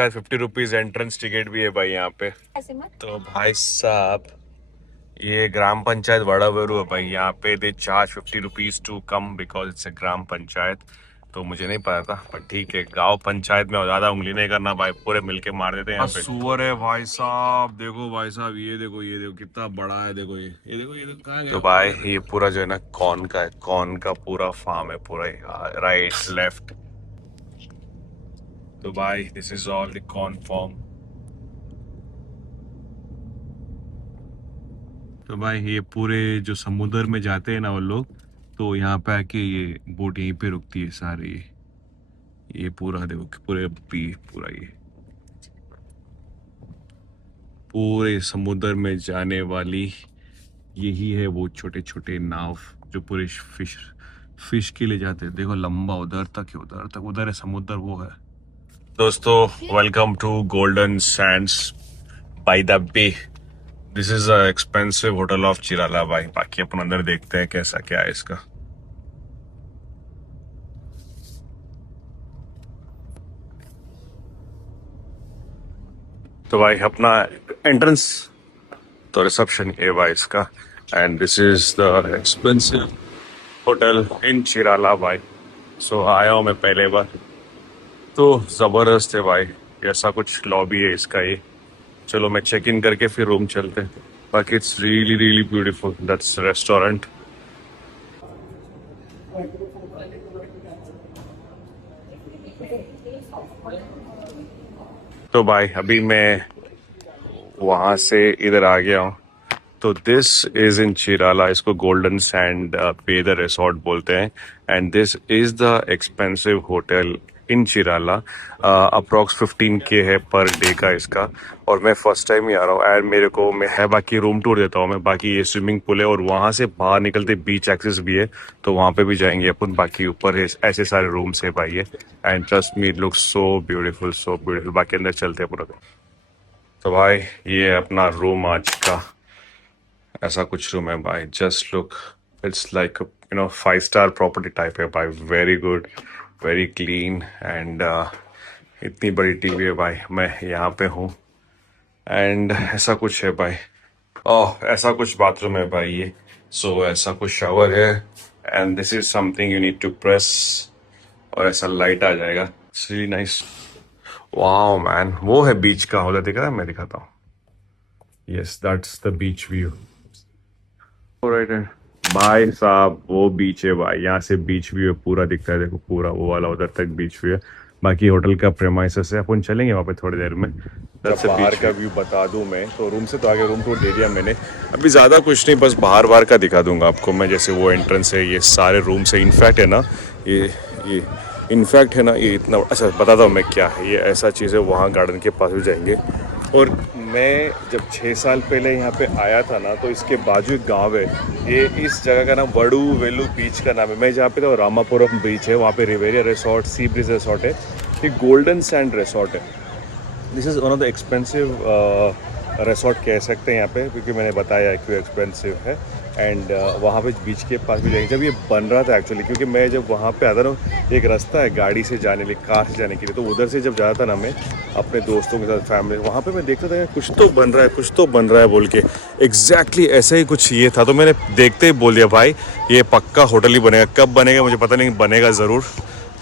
50 rupees entrance ticket भी है भाई यहाँ पे। तो भाई साहब ये ग्राम पंचायत वड़ा वेरू है भाई। यहाँ पे they charge 50 rupees to come because it's a gram panchayat. तो मुझे नहीं पता था पर ठीक है, गांव पंचायत में ज्यादा उंगली नहीं करना भाई, पूरे मिलके मार देते हैं यहाँ पे। सुअर है भाई साहब, देखो भाई साहब, ये देखो कितना बड़ा है। देखो ये देखो कहाँ गया। तो भाई ये पूरा जो है ना कॉर्न का है, कॉर्न का पूरा फार्म है पूरा, राइट लेफ्ट। तो भाई this is all the corn farm. तो भाई ये पूरे जो समुद्र में जाते हैं ना वो लोग, तो यहाँ पे आके ये बोट यहीं पे रुकती है सारे। ये पूरा देखो पूरा ये पूरे समुद्र में जाने वाली यही है वो छोटे छोटे नाव जो पूरे फिश के लिए जाते हैं। देखो लंबा उधर तक है, उधर है समुद्र वो है। दोस्तों welcome to Golden Sands by the bay. This is a expensive hotel of Chirala भाई। बाकी अपन अंदर देखते हैं कैसा क्या है इसका। तो भाई अपना एंट्रेंस तो रिसेप्शन है भाई इसका। And this is the expensive hotel in Chirala भाई। सो आया हूँ मैं पहले बार, तो जबरदस्त है भाई। ऐसा कुछ लॉबी है इसका ये। चलो मैं चेक इन करके फिर रूम चलते हैं। बाकी it's really really beautiful that's restaurant. तो भाई अभी मैं वहां से इधर आ गया हूँ। तो दिस इज इन चिराला, इसको गोल्डन सैंड पे द रिसोर्ट बोलते हैं। And this is the expensive hotel in Chirala. Approx 15K है पर डे का इसका। और मैं फर्स्ट टाइम ही आ रहा हूँ एंड मेरे को मैं है बाकी रूम टूर देता हूँ मैं। बाकी ये स्विमिंग पूल है और वहाँ से बाहर निकलते बीच एक्सेस भी है, तो वहाँ पे भी जाएंगे अपन। बाकी ऊपर ऐसे सारे रूम्स है भाई ये। And trust me it looks so beautiful. बाकी अंदर चलते हैं पूरा। तो भाई ये अपना रूम आज का ऐसा कुछ रूम है भाई। Just look, it's like 5 star property type है भाई। Very good, very clean and इतनी बड़ी टीवी है भाई। मैं यहाँ पे हूँ एंड ऐसा कुछ है भाई। ओह ऐसा कुछ बाथरूम है भाई ये। सो ऐसा कुछ शावर है and this is something you need to press और ऐसा लाइट आ जाएगा। It's really nice. Wow man, वो है बीच का उधर दिख रहा है, मैं दिखाता हूँ। Yes that's the beach view. Right है भाई साहब, वो बीच है भाई। यहाँ से बीच व्यू पूरा दिखता है, देखो पूरा वो वाला उधर तक बीच व्यू है। बाकी होटल का प्रेमाइसेस है, अपन चलेंगे वहाँ पे थोड़ी देर में। बाहर का व्यू बता दूं मैं तो, रूम से तो आगे रूम टूर दे दिया मैंने। अभी ज़्यादा कुछ नहीं, बस बाहर का दिखा दूंगा आपको मैं। जैसे वो एंट्रेंस है, ये सारे रूम्स है। इनफैक्ट है ना ये इनफैक्ट है ना ये इतना अच्छा बताता हूँ मैं क्या है ये। ऐसा चीज़ है, वहाँ गार्डन के पास भी जाएंगे। और मैं जब 6 साल पहले यहाँ पे आया था ना, तो इसके बाजू एक गांव है। ये इस जगह का नाम वड़ू वेलू बीच का नाम है। मैं जहाँ पे था रामापुरम बीच है, वहाँ पे रिवेरिया रिसोर्ट, सी ब्रिज रिसोर्ट है। ये गोल्डन सैंड रिसोर्ट है। This is one of the expensive resort कह सकते हैं यहाँ पे, क्योंकि मैंने बताया क्यों एक्सपेंसिव है। एंड वहाँ पे बीच के पास भी जाएंगे। जब ये बन रहा था एक्चुअली, क्योंकि मैं जब वहाँ पे आता ना, एक रास्ता है गाड़ी से जाने लिए, कार से जाने के लिए, तो उधर से जब जाता था ना मैं अपने दोस्तों के साथ फैमिली, वहाँ पे मैं देखता था कुछ तो बन रहा है बोल के। एग्जैक्टली ऐसा ही कुछ ये था। तो मैंने देखते ही बोल दिया भाई ये पक्का होटल ही बनेगा। कब बनेगा मुझे पता नहीं, बनेगा ज़रूर।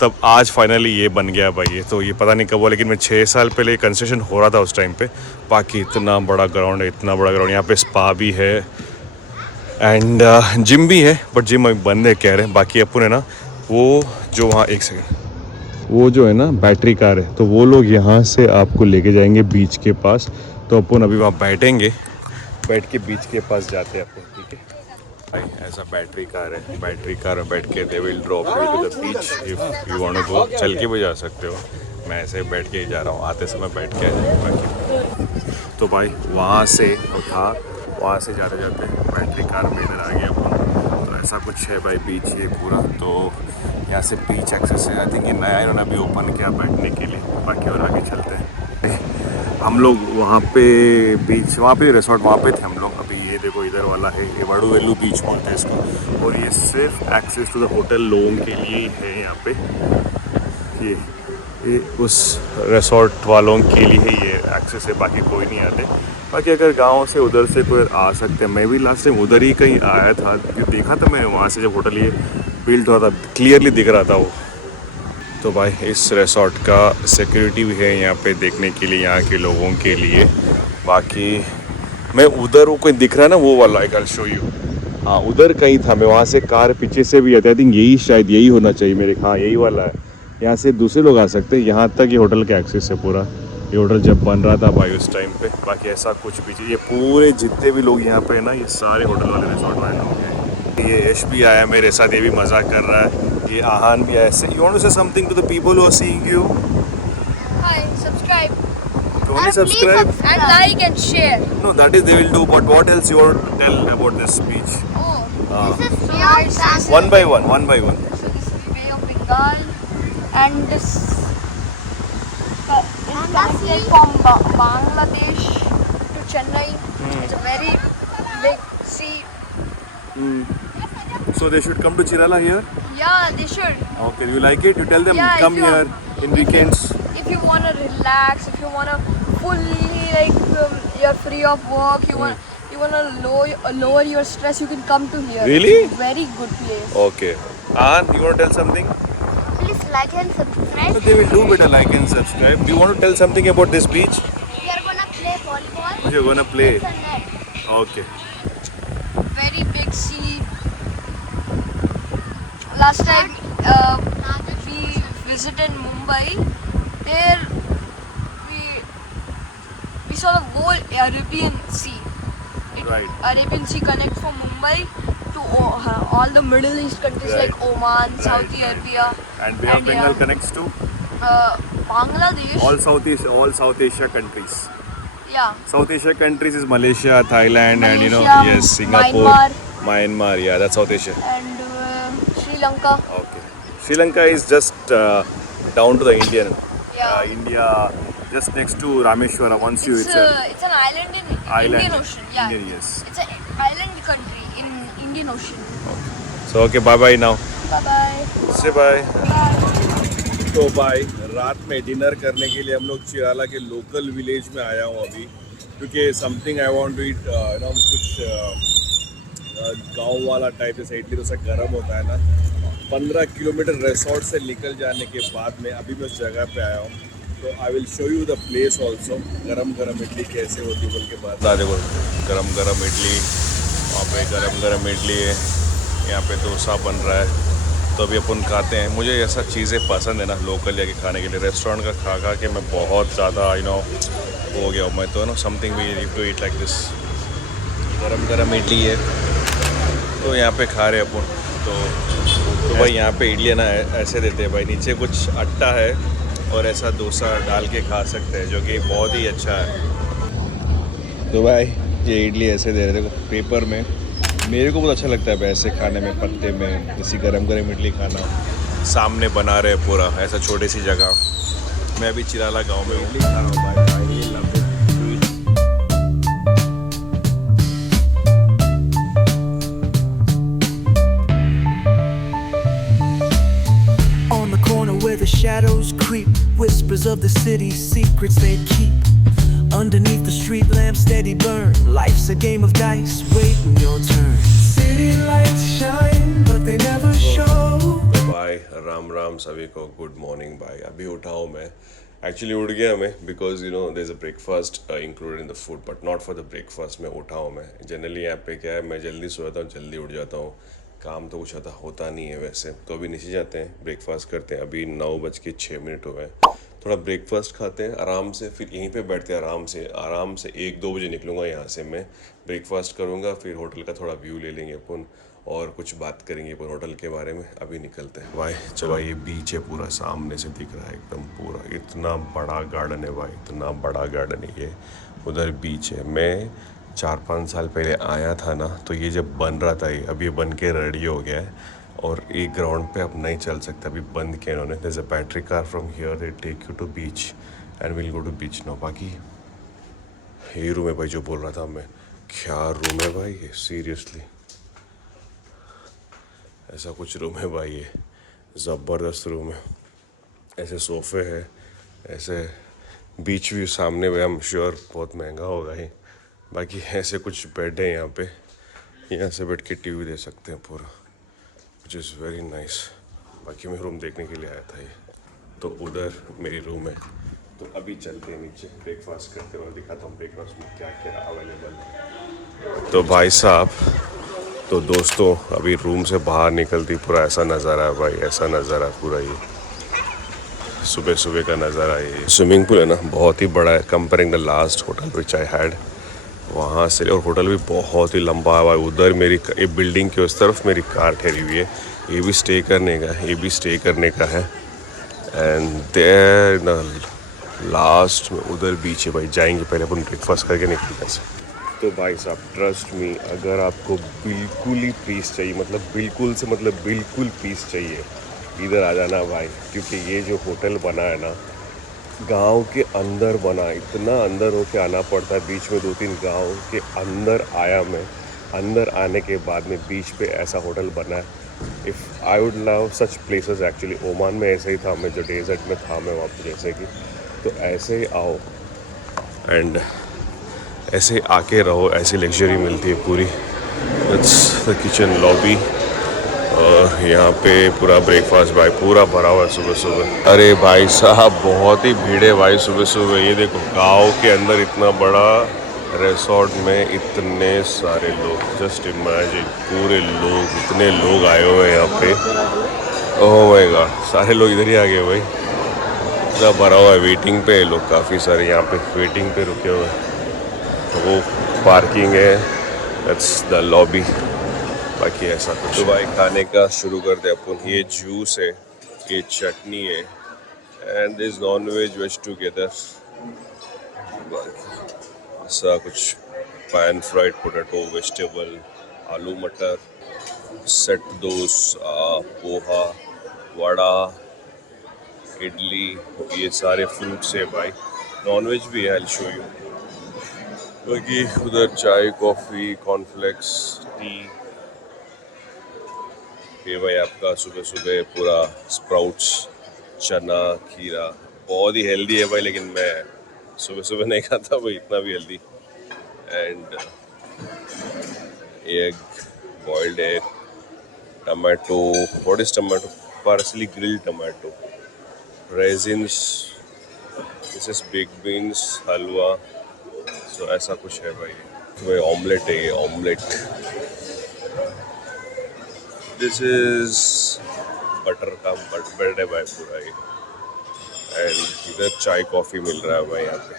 तब आज फाइनली ये बन गया भाई। ये तो ये पता नहीं कब हुआ, लेकिन मैं 6 साल पहले कंस्ट्रक्शन हो रहा था उस टाइम पे। बाकी इतना बड़ा ग्राउंड है, इतना बड़ा ग्राउंड। यहाँ पे स्पा भी है एंड जिम भी है, बट जिम अभी बंद है कह रहे हैं। बाकी अपन है ना वो जो वहाँ, एक सेकेंड, वो जो है ना बैटरी कार है, तो वो लोग यहाँ से आपको लेके जाएंगे बीच के पास। तो अपन अभी वहाँ बैठेंगे, बैठ के बीच के पास जाते हैं अपन, ठीक है भाई। ऐसा बैटरी कार है, बैटरी कार में बैठ के they will drop you to the beach if you want to go. चल के भी जा सकते हो, मैं ऐसे बैठ के ही जा रहा हूँ, आते समय बैठ के आ जाएंगे। तो भाई वहाँ से उठा, वहाँ से जाते जाते बैटरी कार में इधर आ गया अपन। तो ऐसा कुछ है भाई बीच ये पूरा। तो यहाँ से बीच एक्सेस है। आई थिंक ये नया इन्होंने अभी ओपन किया बैठने के लिए। बाकी और आगे चलते हैं। हम लोग वहाँ पे बीच, वहाँ पे रिसोर्ट, वहाँ पे थे हम लोग। अभी ये देखो इधर वाला है, ये वड़ू वेलू बीच बोलते हैं इसको। और ये सिर्फ एक्सेस टू द होटल लोगों के लिए ही है यहाँ पे। ये ये उस रिसोर्ट वालों के लिए ही ये एक्सेस है, बाकी कोई नहीं आते। बाकी अगर गांव से उधर से कोई आ सकते हैं, मैं भी लास्ट टाइम उधर ही कहीं आया था, क्योंकि देखा था मैं वहाँ से जब होटल ये बिल्ड हुआ था, क्लियरली दिख रहा था वो। तो भाई इस रिसोर्ट का सिक्योरिटी भी है यहाँ पे देखने के लिए, यहाँ के लोगों के लिए। बाकी मैं उधर वो कोई दिख रहा है ना, वो वाला आई कैन शो यू। हाँ उधर कहीं था, मैं वहाँ से कार पीछे से भी आती, आई थिंक यही शायद यही होना चाहिए मेरे, हाँ यही वाला है। यहाँ से दूसरे लोग आ सकते हैं, यहाँ तक ये होटल का एक्सेस है पूरा। ये होटल जब बन रहा था भाई उस टाइम पे, बाकी ऐसा कुछ भी, ये पूरे जितने भी लोग यहाँ पे है ना, ये सारे होटल वाले रिसोर्ट वाले लोग हैं। ये यश भी आया मेरे साथ, ये भी मजाक कर रहा है, ये आहान भी आया। You want to say something to the people who are seeing you? Hi, subscribe. Only subscribe? And like and share. No, that is they will do, but what else you want to tell about this beach? Oh, This is beyond Bangladesh. One by one, one by one. so this is Bay of Bengal, and this is connected from Bangladesh to Chennai. It's a very big sea. So they should come to Chirala here? Yeah, they should. Okay, you like it? You tell them Yeah, if come you- here in weekends. If you wanna relax, if you wanna fully like you're free of work, you wanna lower your stress, you can come to here. Really? It's a very good place. Okay. Ahan, you want to tell something? Please like and subscribe. So they will do better, like and subscribe. Do you want to tell something about this beach? We are gonna play volleyball. You're gonna play. It's a net. Okay. Very big sea. Last time we visited Mumbai. There we saw the whole Arabian Sea. Right. Arabian Sea connects from Mumbai to all the Middle East countries Right. like Oman, Right, Saudi right. Arabia, And Bay of And, Bengal yeah. connects to Bangladesh. all South Asia countries. Yeah. South Asia countries is Malaysia, Thailand, and Malaysia, yes, Singapore, Myanmar. Yeah, that's South Asia. And Sri Lanka. Okay. Sri Lanka is just down to the Indian. Yeah. India, just next to Rameshwara. Once you It's an island in island. Indian Ocean. Yeah. Indian, yes. It's an island country in Indian Ocean. So okay, bye bye now. Bye bye. Say bye. Bye. तो भाई रात में dinner करने के लिए हम लोग चिराला के लोकल विलेज में आया हूँ अभी, क्योंकि something I want to eat कुछ गांव वाला टाइप, जैसे इडली डोसा गर्म होता है ना। 15 किलोमीटर रिसोर्ट से निकल जाने के बाद में अभी मैं उस जगह पे आया हूँ, तो I will show you the place also. गरम गरम इडली कैसे होती है बोल के बाद देखो, गरम गरम इडली, वहाँ पे गरम गरम इडली है, यहाँ पे डोसा बन रहा है, तो अभी अपन खाते हैं। मुझे ऐसा चीज़ें पसंद है ना लोकल जाके खाने के लिए, रेस्टोरेंट का खा खा के मैं बहुत ज़्यादा हो गया हूँ मैं, तो something we need to eat like this. गरम गरम इडली है तो यहाँ पे खा रहे अपन। तो भाई यहाँ पे इडली ना ऐसे देते हैं भाई, नीचे कुछ आटा है और ऐसा डोसा डाल के खा सकते हैं, जो कि बहुत ही अच्छा है। तो भाई ये इडली ऐसे दे रहे थे पेपर में, मेरे को बहुत अच्छा लगता है वैसे खाने में, पत्ते में इसी गरम गरम इडली खाना। सामने बना रहे पूरा ऐसा छोटी सी जगह। मैं अभी चिराला गांव में इडली खा रहा हूँ भाई, I love it. On the corner where the shadows creep, whispers of the city's secrets they keep. Underneath the street lamp steady burn, life's a game of dice, waiting your turn. City lights shine, but they never show. भाई राम राम सभी को, good morning भाई। अभी उठा हूँ मैं, actually उठ गया मैं, because there is a breakfast included in the food, but not for the breakfast. मैं उठा हूँ मैं, जनरली यहाँ पे क्या है, मैं जल्दी सो जाता हूँ, जल्दी उठ जाता हूँ, काम तो कुछ ज़्यादा होता नहीं है वैसे। तो अभी नीचे जाते हैं, ब्रेकफास्ट करते हैं। अभी 9:06 हुए हैं, थोड़ा ब्रेकफास्ट खाते हैं आराम से, फिर यहीं पे बैठते हैं आराम से 1-2 बजे निकलूँगा यहाँ से मैं। ब्रेकफास्ट करूँगा, फिर होटल का थोड़ा व्यू ले लेंगे अपन और कुछ बात करेंगे अपन होटल के बारे में। अभी निकलते हैं भाई। चलो ये बीच है, पूरा सामने से दिख रहा है एकदम पूरा, इतना बड़ा गार्डन है भाई, इतना बड़ा गार्डन है ये। उधर बीच है। मैं 4-5 साल पहले आया था ना, तो ये जब बन रहा था, ये अभी ये बन के रेडी हो गया है और एक ग्राउंड पे अब नहीं चल सकता, अभी बंद किया इन्होंने। There is a battery car from here, they take you to beach and will go to beach now. बाकी ये रूम है भाई जो बोल रहा था मैं, क्या रूम है भाई ये, सीरियसली ऐसा कुछ रूम है भाई, ये ज़बरदस्त रूम है। ऐसे सोफे हैं, ऐसे बीच व्यू सामने में, आई एम श्योर बहुत महंगा होगा ही। बाकी ऐसे कुछ बेड है यहाँ पे, यहाँ से बैठ के टीवी दे सकते हैं पूरा, विच इज़ वेरी नाइस। बाकी मैं रूम देखने के लिए आया था ये, तो उधर मेरी रूम है। तो अभी चलते हैं नीचे, ब्रेकफास्ट करते हुए दिखाता हूँ ब्रेकफास्ट में क्या क्या अवेलेबल है। तो भाई साहब, तो दोस्तों अभी रूम से बाहर निकलती पूरा ऐसा नज़ारा है भाई, ऐसा नज़ारा पूरा ये सुबह सुबह का नज़ारा। ये स्विमिंग पूल है ना, बहुत ही बड़ा है comparing the last hotel which I had वहाँ से, और होटल भी बहुत ही लंबा है भाई। उधर मेरी एक बिल्डिंग के उस तरफ मेरी कार ठहरी हुई है, ये भी स्टे करने का है, ये भी स्टे करने का है। एंड देयर लास्ट में उधर बीच है भाई, जाएंगे पहले अपन ब्रेकफास्ट करके निकलते हैं। तो भाई साहब ट्रस्ट मी, अगर आपको बिल्कुल ही पीस चाहिए, मतलब बिल्कुल से मतलब बिल्कुल पीस चाहिए, इधर आ जाना भाई, क्योंकि ये जो होटल बना है ना, गांव के अंदर बना, इतना अंदर होके आना पड़ता है, बीच में 2-3 गांव के अंदर आया मैं। अंदर आने के बाद में बीच पे ऐसा होटल बना है। If I would love such places actually. Oman में ऐसे ही था, मैं जो डेजर्ट में था मैं वहाँ पे, जैसे कि तो ऐसे ही आओ एंड ऐसे आके रहो, ऐसी लग्जरी मिलती है पूरी। इट्स द किचन लॉबी, और यहाँ पे पूरा ब्रेकफास्ट भाई पूरा भरा हुआ है सुबह सुबह। अरे भाई साहब बहुत ही भीड़ है भाई सुबह सुबह। ये देखो गांव के अंदर इतना बड़ा रिसोर्ट में इतने सारे लोग, जस्ट इमेजिन, पूरे लोग, इतने लोग आए हुए हैं यहाँ पे। ओह माय गॉड, सारे लोग इधर ही आ गए भाई, पूरा भरा हुआ है। वेटिंग पे लोग काफ़ी सारे यहाँ पे वेटिंग पे रुके हुए हैं। वो पार्किंग है, दैट्स द लॉबी। बाकी ऐसा कुछ। तो भाई खाने का शुरू कर दे अपन। ये जूस है, ये चटनी है, and this non veg veg together. ऐसा कुछ pan fried potato, vegetable, aloo matar, set dosa, poha, vada, idli, ये सारे फ्रूट्स है भाई। नॉन वेज भी है, आई विल शो यू। बाकी उधर चाय, कॉफ़ी, कॉर्नफ्लेक्स, टी। ये भाई आपका सुबह सुबह पूरा स्प्राउट्स, चना, खीरा, बहुत ही हेल्दी है भाई, लेकिन मैं सुबह सुबह नहीं खाता भाई इतना भी healthy. And egg, boiled egg, tomato, what is tomato, parsley grilled tomato, raisins, this is big beans, halwa. So ऐसा कुछ है भाई। तो भाई ऑमलेट है, ये ऑमलेट। दिस इज बटर का ब्रेड है भाई पूरा ये। एंड इधर चाय कॉफ़ी मिल रहा है भाई यहाँ पे।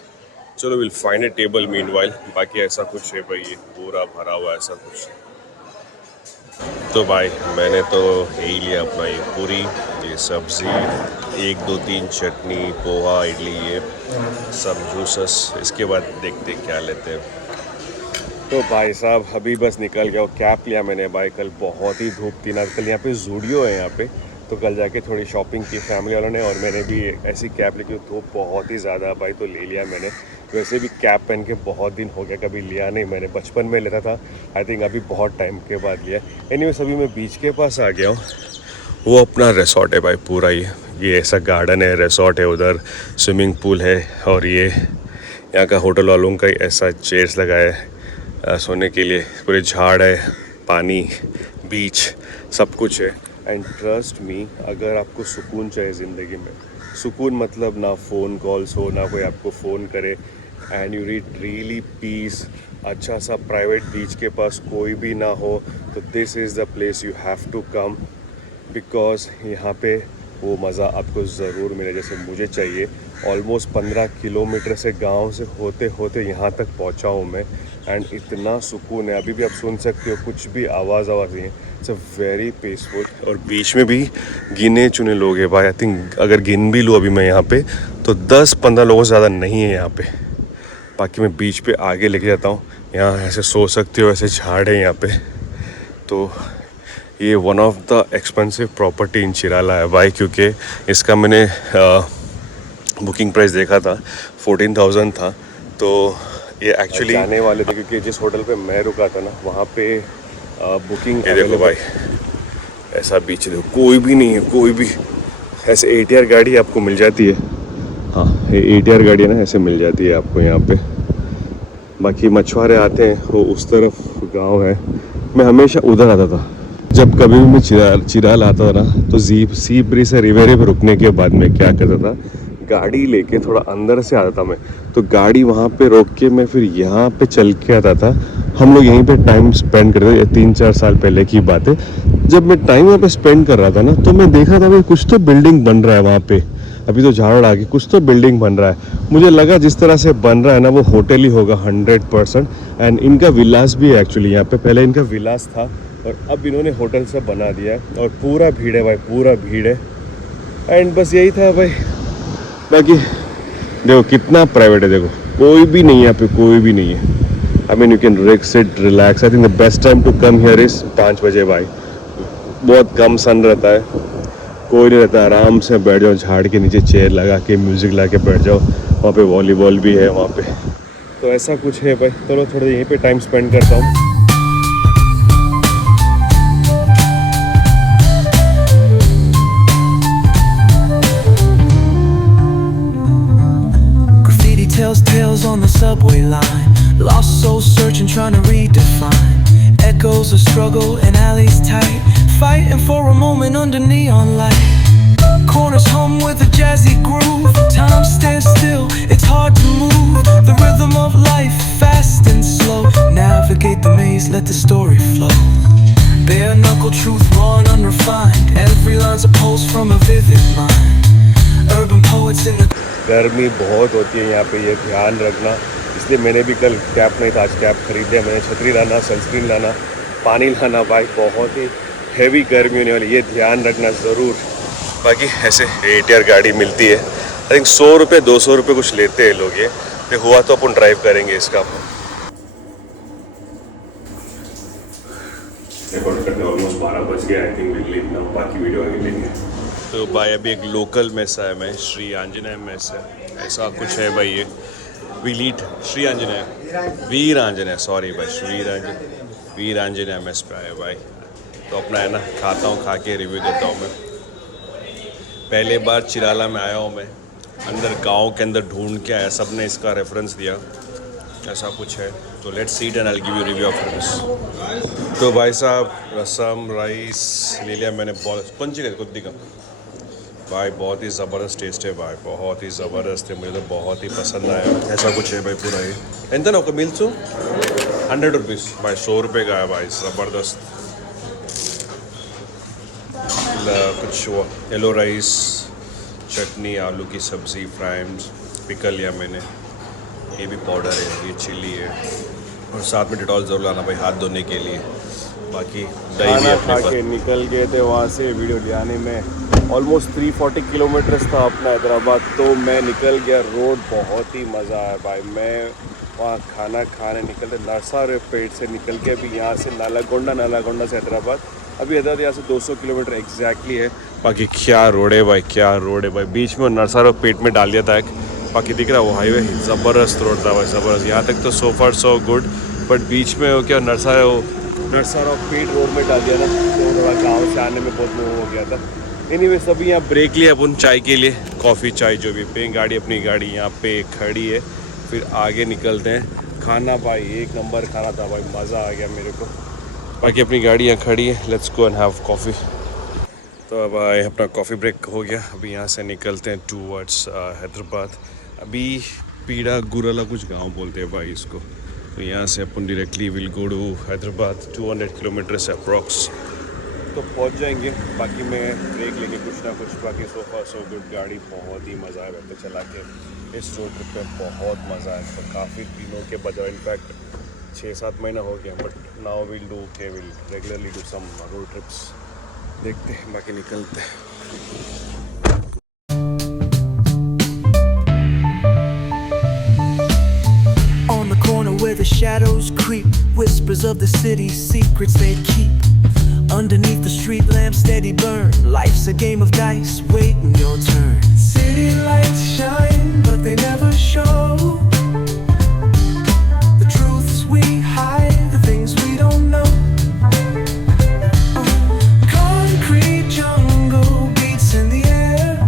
चलो will find A table meanwhile. बाकी ऐसा कुछ है भाई, ये पूरा भरा हुआ ऐसा कुछ। तो भाई मैंने तो यही लिया अपना, ये पूरी, ये सब्ज़ी, 1 2 3 चटनी, पोहा, इडली, ये सब जूसेस। इसके बाद देखते क्या लेते हैं। तो भाई साहब अभी बस निकल गया, कैप लिया मैंने भाई। कल बहुत ही धूप थी ना, कल यहाँ पे ज़ूडियो है यहाँ पे, तो कल जाके थोड़ी शॉपिंग की फैमिली वालों ने, और मैंने भी ऐसी कैप लेके, धूप बहुत ही ज़्यादा भाई तो ले लिया मैंने। वैसे भी कैप पहन के बहुत दिन हो गया, कभी लिया नहीं मैंने, बचपन में लेता था, आई थिंक अभी बहुत टाइम के बाद लिया। एनीवेज अभी मैं बीच के पास आ गया हूँ। वो अपना रिसोर्ट है भाई पूरा, ये ऐसा गार्डन है, रिसोर्ट है, उधर स्विमिंग पूल है, और ये यहाँ का होटल वालों का ऐसा चेयर्स लगाया है सोने के लिए। पूरे झाड़ है, पानी, बीच, सब कुछ है। एंड ट्रस्ट मी, अगर आपको सुकून चाहिए ज़िंदगी में, सुकून मतलब ना फ़ोन कॉल्स हो, ना कोई आपको फ़ोन करे, and you read really peace, अच्छा सा प्राइवेट बीच के पास कोई भी ना हो, तो this is the place you have to come, because यहाँ पे वो मज़ा आपको ज़रूर मिले जैसे मुझे चाहिए। ऑलमोस्ट 15 किलोमीटर से गांव से होते होते यहाँ तक पहुँचा हूँ मैं, एंड इतना सुकून है। अभी भी आप सुन सकते हो, कुछ भी आवाज़ नहीं है, इट्स अ वेरी पीसफुल। और बीच में भी गिने चुने लोग हैं भाई, आई थिंक अगर गिन भी लूँ अभी मैं यहाँ पे तो 10-15 लोगों से ज़्यादा नहीं है यहाँ पे। बाकी मैं बीच पे आगे लेके जाता हूँ, यहाँ ऐसे सो सकते हो, ऐसे झाड़ है यहाँ पे। तो ये one of the expensive property in Chirala है भाई, क्योंकि इसका मैंने बुकिंग प्राइस देखा था 14,000 था। तो ये एक्चुअली आने वाले थे, क्योंकि जिस होटल पे मैं रुका था ना वहाँ पे बुकिंग। ये देखो भाई ऐसा बीच देखो, कोई भी नहीं है, कोई भी, ऐसे ATR गाड़ी आपको मिल जाती है। हाँ, ये ATR गाड़ी है ना, ऐसे मिल जाती है आपको यहाँ पे। बाकी मछुआरे आते हैं, वो उस तरफ गांव है। मैं हमेशा उधर आता था जब कभी भी मैं चिराल आता था ना, तो सीपरी से रिवेरे पे रुकने के बाद मैं क्या करता था, गाड़ी लेके थोड़ा अंदर से आता था मैं। तो गाड़ी वहाँ पे रोक के मैं फिर यहाँ पे चल के आता था। हम लोग यहीं पे टाइम स्पेंड करते थे। 3-4 साल पहले की बात है, जब मैं टाइम वहाँ पे स्पेंड कर रहा था ना, तो मैं देखा था भाई कुछ तो बिल्डिंग बन रहा है वहाँ पे। अभी तो झाड़ आ गई, कुछ तो बिल्डिंग बन रहा है। मुझे लगा जिस तरह से बन रहा है ना, वो होटल ही होगा 100%। एंड इनका विलास भी है एक्चुअली यहाँ पे। पहले इनका विलास था और अब इन्होंने होटल से बना दिया है। और पूरा भीड़ है भाई, पूरा भीड़ है। एंड बस यही था भाई। बाकी देखो कितना प्राइवेट है, देखो कोई भी नहीं है यहाँ पे, कोई भी नहीं है। I mean you can sit relax. I think the best time to come here is 5 बजे भाई। बहुत कम सन रहता है, कोई नहीं रहता। आराम से बैठ जाओ झाड़ के नीचे, चेयर लगा के म्यूज़िक ला के बैठ जाओ। वहाँ पे वॉलीबॉल भी है वहाँ पे। तो ऐसा कुछ है भाई। चलो थोड़ा यहीं पे टाइम स्पेंड करता हूँ। Tells tales on the subway line. Lost souls searching, trying to redefine. Echoes of struggle and alleys tight. Fighting for a moment under neon light. Corners hum with a jazzy groove. Time stands still, it's hard to move. The rhythm of life, fast and slow. Navigate the maze, let the story flow. Bare knuckle truth, raw and unrefined. Every line's a pulse from a vivid mind. Urban poets in the गर्मी बहुत होती है यहाँ पे, ये ध्यान रखना। इसलिए मैंने भी कल कैप नहीं था, आज कैप खरीद लिया मैंने। छतरी लाना, सनस्क्रीन लाना, पानी लाना भाई। बहुत ही हैवी गर्मी होने वाली, ये ध्यान रखना ज़रूर। बाकी ऐसे ATR गाड़ी मिलती है। आई थिंक 100 रुपये 200 रुपये कुछ लेते हैं लोग। ये हुआ तो अपन ड्राइव करेंगे इसका। ऑलमोस्ट 12 बज गया। I think will leave now, बाकी वीडियो आगे लेंगे। तो भाई अभी एक लोकल मेस है, मैं श्री आंजनेय मेस है, ऐसा कुछ है भाई। ये विलीट श्री आंजनेय, वीर आंजनेय, सॉरी भाई, वीर आंजनेय मेस पे आए भाई। तो अपना है ना, खाता हूँ, खा के रिव्यू देता हूँ मैं। पहले बार चिराला में आया हूँ मैं, अंदर गांव के अंदर ढूंढ के आया, सब ने इसका रेफरेंस दिया, ऐसा कुछ है। तो let's seat and I will give you review of this. तो भाई साहब रसम राइस ले लिया मैंने। बहुत पंची का कुछ दिखा भाई, बहुत ही ज़बरदस्त टेस्ट है भाई, बहुत ही ज़बरदस्त है। मुझे तो बहुत ही पसंद आया। ऐसा कुछ है भाई पूरा। ये ఎంత ఒక మీల్స్ 100 रुपीज़ भाई, 100 रुपये का है भाई, ज़बरदस्त। कुछ येलो राइस, चटनी, आलू की सब्ज़ी, फ्राइम्स, पिकल लिया मैंने। ये भी पाउडर है, ये चिली है, और साथ में डिटॉल ज़रूर लाना भाई हाथ धोने के लिए। बाकी दही भी अपने पास। निकल गए थे वहाँ से वीडियो लियाने में। ऑलमोस्ट 340 किलोमीटर्स था अपना हैदराबाद। तो मैं निकल गया रोड, बहुत ही मज़ा आया भाई। मैं वहाँ खाना खाने निकलते नरसारावपेट से निकल के अभी यहाँ से नालागोंडा से हैदराबाद। अभी हैदराबाद यहाँ से 200 किलोमीटर एग्जैक्टली है। बाकी क्या रोड है भाई, क्या रोड है भाई। बीच में नरसारावपेट में डाल दिया था एक, बाकी दिख रहा वो हाईवे, ज़बरदस्त रोड था भाई, ज़बरदस्त। यहाँ तक तो सो फार सो गुड, बट बीच में वो क्या नरसारावपेट रोड में डाल दिया ना, तो थोड़ा गाँव से आने में बहुत मूव हो गया था। एनीवे सभी यहाँ ब्रेक लिया अपन चाय के लिए, कॉफ़ी चाय जो भी पे। गाड़ी अपनी गाड़ी यहाँ पे खड़ी है, फिर आगे निकलते हैं। खाना भाई एक नंबर खाना था भाई, मज़ा आ गया मेरे को। बाकी अपनी गाड़ी यहाँ खड़ी है, let's go and have coffee. तो अब अपना कॉफ़ी ब्रेक हो गया। अभी यहाँ से निकलते हैं टूवर्ड्स हैदराबाद। अभी पीड़ा गुराला कुछ गांव बोलते हैं भाई इसको। तो यहाँ से अपन directly will go to Hyderabad, 200 kilometre से अप्रॉक्स तो पहुँच जाएंगे। बाकी मैं ब्रेक लेके कुछ ना कुछ। बाकी सो फार सो गुड, गाड़ी बहुत ही मज़ा आया वैसे चला के। इस रोड ट्रिप पे बहुत मज़ा आया। तो काफ़ी दिनों के बजाय, इनफैक्ट 6-7 महीना हो गया, but now will regularly do some road trips. देखते हैं, बाकी निकलते हैं। On the corner where the shadows creep, whispers of the city's secrets they keep. Underneath the street lamps steady burn. Life's a game of dice, waiting your turn. City lights shine, but they never show the truths we hide, the things we don't know. Concrete jungle beats in the air.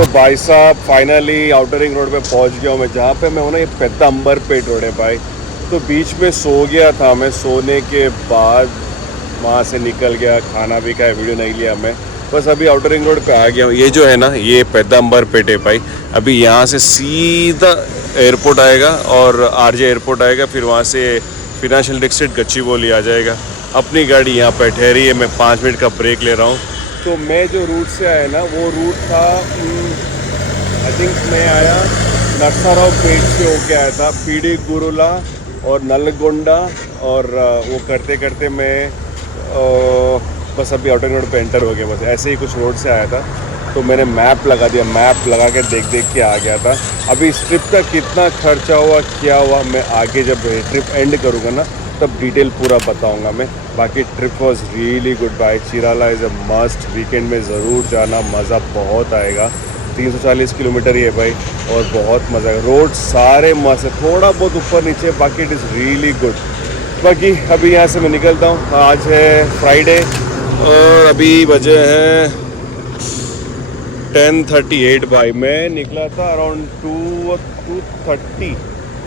तो भाई साहब finally outer ring road पे पहुंच गया हूँ मैं, जहाँ पे मैं हूँ ना, ये पेद्दंबरपेट रोड है भाई। तो बीच में सो गया था मैं, सोने के बाद वहाँ से निकल गया, खाना भी खाया, वीडियो नहीं लिया मैं, बस अभी आउटर रिंग रोड पे आ गया हूँ। ये जो है ना, ये पेद्दंबरपेट है भाई। अभी यहाँ से सीधा एयरपोर्ट आएगा और आरजे एयरपोर्ट आएगा, फिर वहाँ से फिनेंशियल डिस्ट्रिक्ट गच्चीबोली आ जाएगा। अपनी गाड़ी यहाँ पर ठहरी है, मैं 5 मिनट का ब्रेक ले रहा हूँ। तो मैं जो रूट से आया ना, वो रूट था आई थिंक मैं आया नरसाराव पेट से होके आया था, पीडी गुरुला और नलगोंडा, और वो करते करते मैं बस अभी आउटर रोड पे एंटर हो गया। बस ऐसे ही कुछ रोड से आया था, तो मैंने मैप लगा दिया, मैप लगा के देख के आ गया था। अभी इस ट्रिप का कितना खर्चा हुआ, क्या हुआ, मैं आगे जब ट्रिप एंड करूँगा ना, तब डिटेल पूरा बताऊंगा मैं। बाकी trip was really good bye. Chirala is a must, weekend में ज़रूर जाना, मज़ा बहुत आएगा। 340 किलोमीटर ही है भाई, और बहुत मज़ा आएगा। रोड सारे मस्त है, थोड़ा बहुत ऊपर नीचे, बाकी इट इज़ रियली गुड। बाकी अभी यहाँ से मैं निकलता हूँ। आज है फ्राइडे और अभी बजे हैं 10:38 भाई। मैं निकला था अराउंड 2:30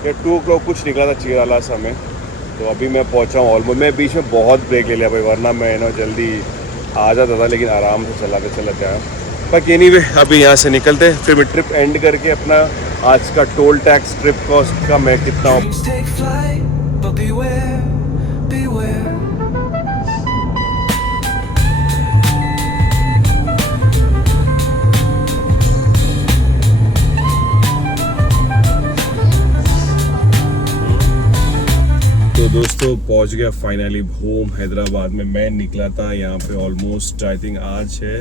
या 2 o'clock कुछ निकला था चिराला समय। तो अभी मैं पहुंचा हूँ ऑलमोस्ट। मैं बीच में बहुत ब्रेक ले लिया भाई, वरना मैं ना जल्दी आ जाता था, लेकिन आराम से चलाते आया। बाकी एनीवे अभी यहाँ से निकलते, फिर मैं ट्रिप एंड करके अपना आज का टोल टैक्स ट्रिप कॉस्ट का मैं कितना Dreams take flight, but beware, beware. तो दोस्तों पहुंच गया फाइनली होम हैदराबाद में। मैं निकला था यहाँ पे ऑलमोस्ट आई थिंक आज है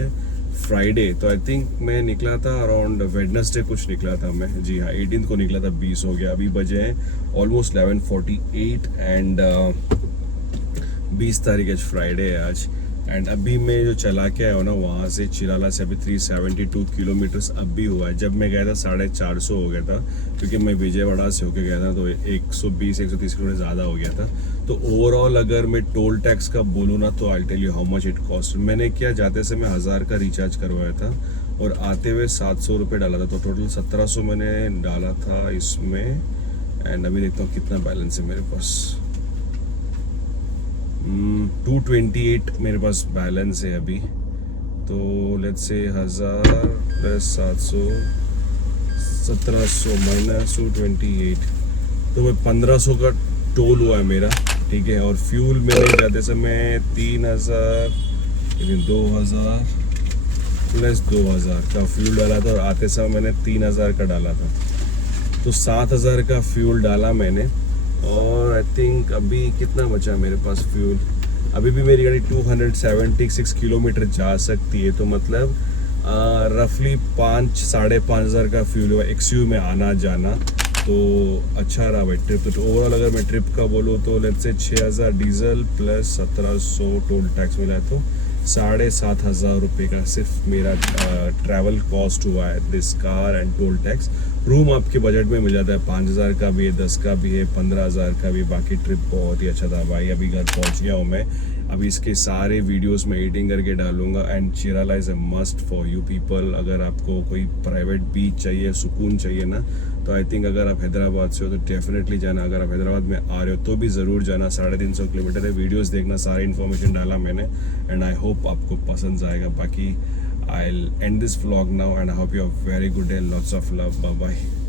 फ्राइडे, तो आई थिंक मैं निकला था अराउंड वेडनेसडे कुछ निकला था मैं। जी हाँ, 18 को निकला था, 20 हो गया। अभी बजे हैं ऑलमोस्ट 11:48 एंड 20 तारीख आज फ्राइडे है आज। एंड अभी मैं जो चला के आया हूँ ना, वहाँ से चिराला से अभी 372 किलोमीटर्स अभी हुआ है। जब मैं गया था 450 हो गया था, क्योंकि मैं विजयवाड़ा से होके गया था, तो 120-130 किलोमीटर ज़्यादा हो गया था। तो ओवरऑल अगर मैं टोल टैक्स का बोलूँ ना, तो I tell you how much it cost. मैंने क्या, जाते से मैं 1000 का रिचार्ज करवाया था और आते हुए 700 रुपये डाला था, तो टोटल 1700 मैंने डाला था इसमें। एंड अभी देखता हूँ कितना बैलेंस है मेरे पास। 228 मेरे पास बैलेंस है अभी। तो लेट्स से 1000 प्लस 700 1700 माइनस 228, तो मैं 1500 का टोल हुआ है मेरा, ठीक है। और फ्यूल मेरे जाते समय 3000 लेकिन 2000 प्लस 2000 का फ्यूल डाला था, और आते समय मैंने 3000 का डाला था, तो 7000 का फ्यूल डाला मैंने। और आई थिंक अभी कितना बचा मेरे पास फ्यूल, अभी भी मेरी गाड़ी 276 किलोमीटर जा सकती है, तो मतलब रफली 5-5.5 का फ्यूल हुआ XU में आना जाना। तो अच्छा रहा भाई ट्रिप। तो ओवरऑल अगर मैं ट्रिप का बोलूँ तो let's say 6000 diesel plus 1700 toll tax मिला, तो 7500 रुपये का सिर्फ मेरा ट्रैवल कॉस्ट हुआ है, this car and told tax. Room आपके बजट में मिल जाता है, 5000 का भी है, 10 का भी है, 15000 का भी। बाकी ट्रिप बहुत ही अच्छा था भाई। अभी घर पहुंच गया हूँ मैं, अभी इसके सारे वीडियोस में एडिटिंग करके डालूंगा। And Chirala is a must for you people. अगर आपको कोई प्राइवेट बीच चाहिए, सुकून चाहिए ना, तो आई थिंक अगर आप हैदराबाद से हो तो डेफिनेटली जाना। अगर आप हैदराबाद में आ रहे हो तो भी ज़रूर जाना। 350 किलोमीटर है। वीडियोस देखना, सारी इन्फॉर्मेशन डाला मैंने, एंड आई होप आपको पसंद आएगा। बाकी I'll end this vlog now and I hope you have a very good day. Lots of love. Bye bye.